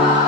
아